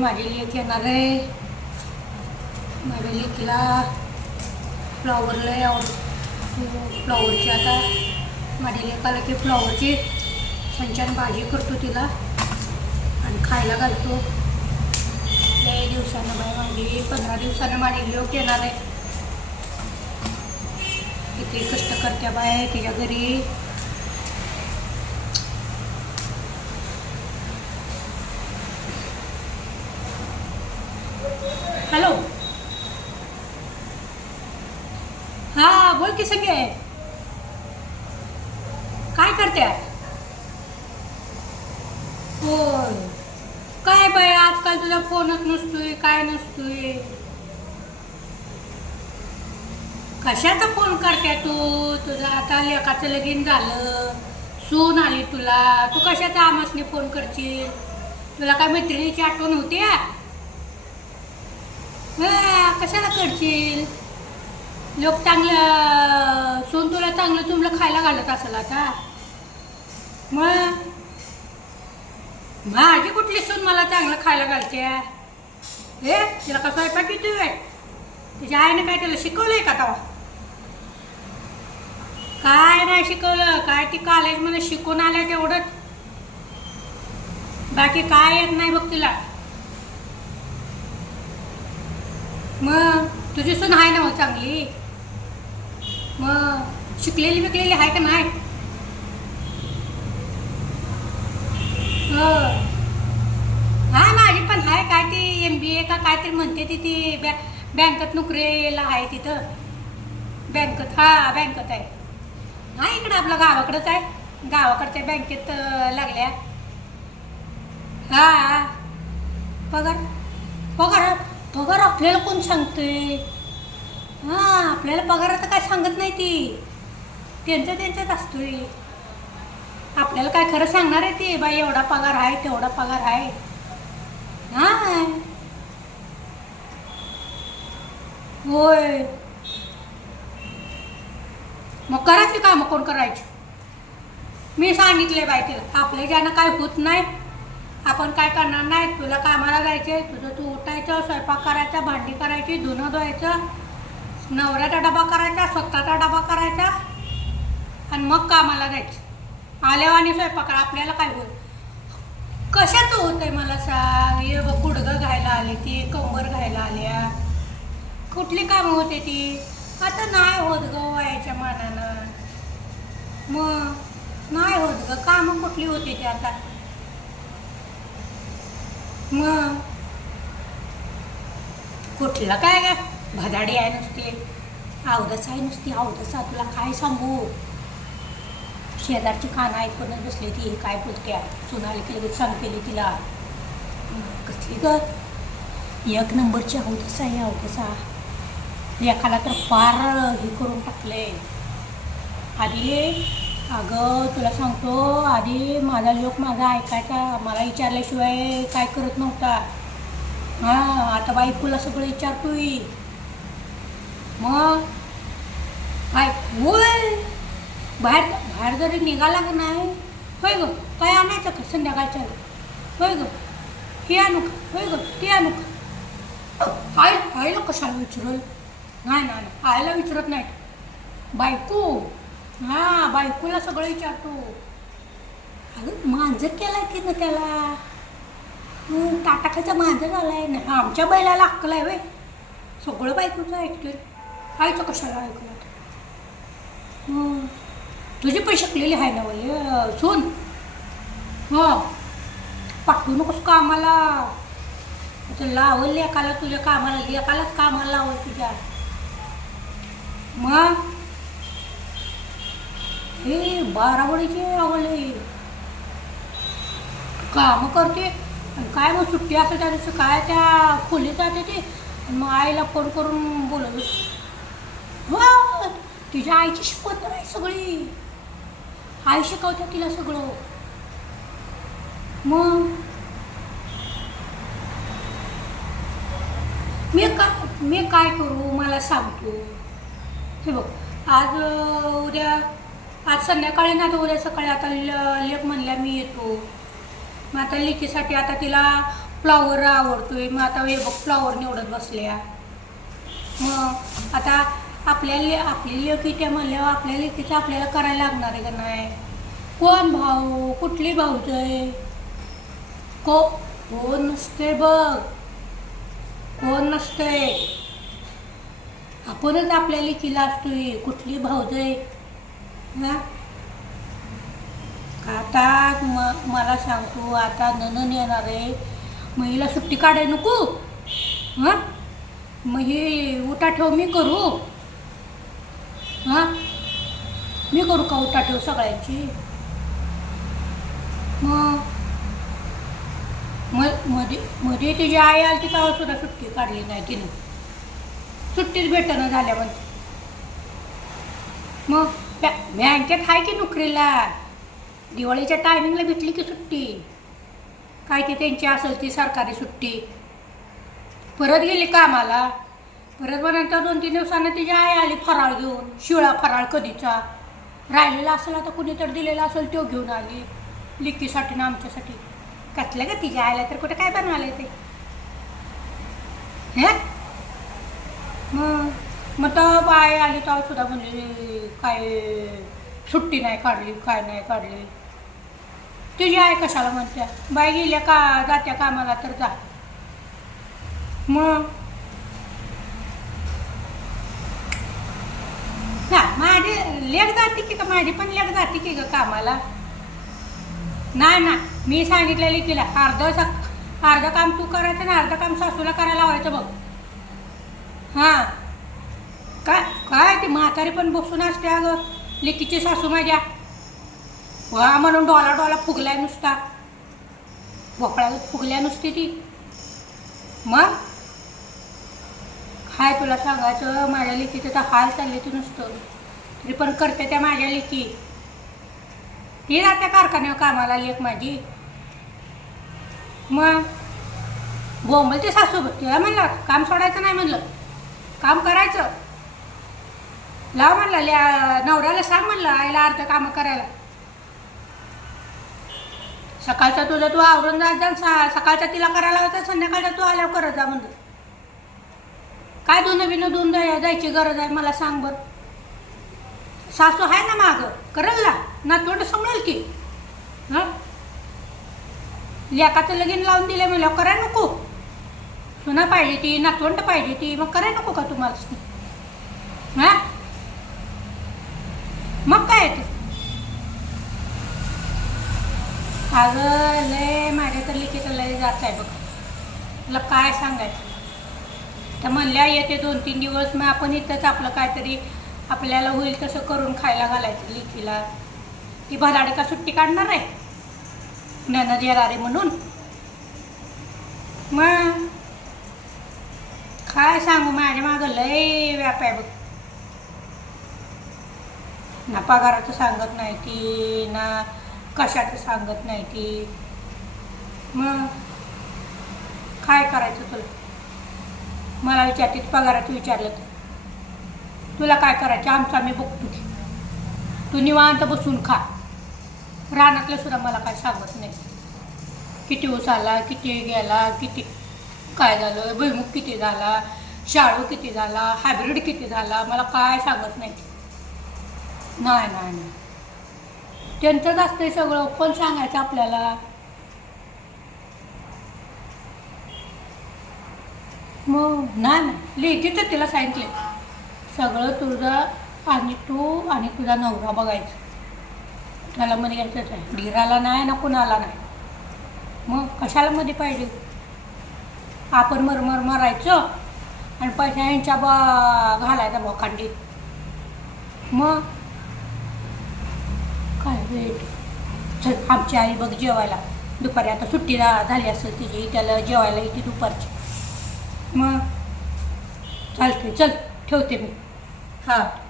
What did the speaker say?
माझी लेख येणार आहे. माझ्या लेखीला फ्लॉवर लय आवड फ्लॉवरची आता माझ्या लेखाला की फ्लॉवरची छान छान भाजी करतो तिला आणि खायला घालतो. लय दिवसानं बाय माझी पंधरा दिवसानं माझी लेक येणार आहे. किती कष्ट करत्या बाय तिच्या घरी. हॅलो. हा बोल की सगळे काय करते होय काय बाय आजकाल तुझा फोनच नसतोय काय नसतोय? कशाचा फोन करते तू? तुझं आता लेकाचं लगीन झालं. सून आली तुला. तू कशाचा आमासने फोन करशील? तुला काय मैत्रिणीची आठवण होती हा? हा, कशाला करशील? लोक चांगलं सोन तुला चांगलं तुमलं खायला घालत असेल आता. मग? माझी कुठली सून मला चांगलं खायला घालते हे तिला का स्वयंपाक येतोय? तिच्या आईने काय त्याला शिकवलंय का तवा काय नाही शिकवलं काय ती कॉलेजमध्ये शिकून आल्या तेवढंच. बाकी काय येत नाही बघ तिला. मग तुझी सून आहे ना मग चांगली? मग शिकलेली विकलेली आहे का नाही? हा. माझी पण आहे काय ती एम बी ए का काहीतरी म्हणते ती ती बॅ बँकेत नोकरीला आहे तिथं. बँकेत हा बँकेत आहे. हा इकडं आपलं गावाकडंच आहे. गावाकडच्या बँकेत लागल्या. हा. पगार पगार. पगार आपल्याला कोण सांगतोय? हां आपल्याला पगार आता काय सांगत नाही ती. त्यांचं त्यांच्यात असतोय. आपल्याला काय खरं सांगणार आहे ते? बाई एवढा पगार आहे तेवढा पगार आहे. हां. होय. मग करायची कामं कोण करायची? मी सांगितले बाई तिला. आपल्या ज्यानं काय होत नाही आपण काय करणार नाही? तुला कामाला जायचे तुझं तू उठायचं स्वयंपाक करायचा भांडी करायची धुणं धुवायचं नवऱ्याचा डबा करायचा स्वतःचा डबा करायचा आणि मग कामाला जायचं. आल्यावर आणि स्वयंपाक आपल्याला काय होईल? कशाचं होतंय मला सांग? हे बघ गुडघं घायला आली ती कंबर घायला आल्या. कुठली कामं होते ती? आता नाही होत ग वयाच्या मानानं. मग नाही होत ग. कामं कुठली होती ती आता? मग? कुठलं काय ग? भदाडी आहे नुसती. अवदस आहे नुसती. अवदसा तुला काय सांगू? शेजारची कानं ऐकूनच बसली ती काय बोलत्या सोनाली की लगेच सांगतेली तिला. कसली ग? एक नंबरची आवडस आहे आवडसा लेखाला तर फार हे करून टाकले आधी अगं तुला सांगतो आधी माझा लोक माझा ऐकायचा. मला विचारल्याशिवाय काय करत नव्हता. हां आता बायकोला सगळं विचारतोय. मग? काय होय? बाहेर बाहेर जरी निघाला का नाही? होय ग काय आणायचं का संध्याकाळच्या होय ग हे आणू का? होय ग ते आणू का? आई आईला कशाला विचारल? नाही नाही नाही. आईला विचारत नाही बायको हा बायकोला सगळं विचारतो. अगं मांजर केलाय की ना त्याला? टाटाखाचा मांजर आलाय ना. आमच्या बैलाला अक्कल आहे वे सगळं बायकोचं ऐकतोय. आईचं कशाला ऐकलं तुझी पण शिकलेली आहे ना वल्य सून. हो. पाठवू नकोस कामाला. आता लावली एकाला तुझ्या कामाला एकालाच कामाला लावल तुझ्या. मग? हे बारावडीचे आवडले. काम करते. काय मग सुट्टी असते त्या दिवशी काय त्या खोलीत जाते ते. मग आईला फोन करून बोलत हो तिच्या आईची शिकवत नाही सगळी. आई शिकवते तिला सगळं. मग? मी का मी काय करू? मला सांगतो. हे बघ आज उद्या आज संध्याकाळी ना तर उद्या सकाळी आता लेख म्हणल्या मी येतो. मग आता लेकीसाठी आता तिला फ्लॉवर आवडतोय. मग आता हे बघ फ्लॉवर निवडत बसल्या. मग आता आपल्या ले आपली लेकी त्या म्हणल्यावर आपल्या लेकीचं आपल्याला करायला लागणार आहे का नाही? कोण भाऊ? कुठली भाऊच आहे को कोण नसते बघ. कोण नसते आपणच आपल्या लेकीला असतोय. कुठली भाऊज आहे हा? आता मला सांगतो आता ननन येणार आहे. मग हिला सुट्टी काढाय नको. हां? मग हे उठा ठेव मी करू. हां? मी करू का उठा ठेव सगळ्यांची? मग म- मध्ये मध्ये तिची आई आली तेव्हा सुद्धा सुट्टी काढली नाही तिने. सुट्टीच भेटणं झाल्या म्हणजे मग बॅ- बँकेत आहे की नोकरीला? दिवाळीच्या टायमिंगला भेटली की सुट्टी. काय ते त्यांची असेल ती सरकारी सुट्टी. परत गेली कामाला. परत नंतर दोन तीन दिवसानं तिची आई आली फराळ घेऊन शिळा फराळ कधीचा. राहिलेला असेल आता कुणी तर दिलेला असेल तो घेऊन आली. लिकीसाठी ना आमच्यासाठी. कसलं का तिच्या आयला तर कुठे काय बनवायला ते हे? मग? मग तर बाय आली तर सुद्धा म्हणजे काय सुट्टी नाही काढली काय नाही काढली. तुझी आई कशाला म्हणत्या? बाई गेल्या का जात्या कामाला तर जा. मग? हा माझी लेख जाते की का माझी पण लेख जाते की ग कामाला? नाही ना मी सांगितलेली तिला अर्ध सक अर्ध काम तू करायचं ना अर्ध काम सासूला करायला लावायचं बघ. हां. काय काय ती म्हातारी पण बसून असते अगं. लेकीची सासू माझ्या. वा म्हणून डोला डोला फुगलाय नुसता. भोपळा फुगल्या नुसती ती. मग? काय तुला सांगायचं माझ्या लेकीचं तर हाल चालले ती नुसतं. तरी पण करते त्या माझ्या लेकी. ती जाते कारखान्यावर कामाला लेक माझी. मग? बोंबलते सासू तिला म्हणलं काम सोडायचं नाही म्हणलं. काम करायचं. लाव म्हणलं ल्या नवऱ्याला सांग म्हणलं आईला अर्ध कामं करायला. सकाळचा तुझा तू आवरून जात जा सा सकाळचा तिला करायला होता संध्याकाळचा तू आल्यावर करत जा म्हणजे काय धुणं बिनं धुवून जायची गरज आहे मला सांग बर. सासू आहे ना मागं करल ना? नातवंड सांभाळेल की? हां? लेकाचं लगीन लावून दिले म्हणलं कराय नको. सुना पाहिजे ती नातवंड पाहिजे ती मग कराय नको का तुम्हाला? हां? मग काय ते? अगं लय माझ्या तर लिखीचं लय जात आहे बघ. तुला काय सांगायचं? तर म्हणल्या येते दोन तीन दिवस मग आपण इथंच आपलं काहीतरी आपल्याला होईल तसं करून खायला घालायचं लिखीला ती भदाडे का सुट्टी काढणार आहे? ननद येणार म्हणून. मग? काय सांगू माझ्या मागं लय व्याप आहे बघ. ना पगाराचं सांगत नाही ती ना कशाचं सांगत नाही ती. मग काय करायचं तुला? मला विचारते पगाराचं विचारलं तर. तुला काय करायचं? आमचं आम्ही बघतो की. तू निवांत बसून खा. रानातलं सुद्धा मला काय सांगत नाही. किती ऊस आला किती गेला किती काय झालं भुईमुख किती झाला शाळू किती झाला हायब्रिड किती झाला मला काय सांगत नाही. नाही नाही नाही. त्यांचंच असतंय सगळं कोण सांगायचं आपल्याला. मग नाही नाही. लेखीचं तिला सांगितले सगळं तुझं आणि तू आणि तुझा नवरा बघायचं. त्याला मध्ये घ्यायचंच आहे. धीराला नाही ना कुणाला नाही. मग कशाला मध्ये पाहिजे? आपण मरमर मरायचं आणि पैसा यांच्या बा घालायचा बोखांडीत मग काय वेट चल आमची आई बघ जेवायला. दुपारी आता सुट्टी झाली असेल तिची त्याला जेवायला येते दुपारची. मग चालते चल ठेवते मी. हां.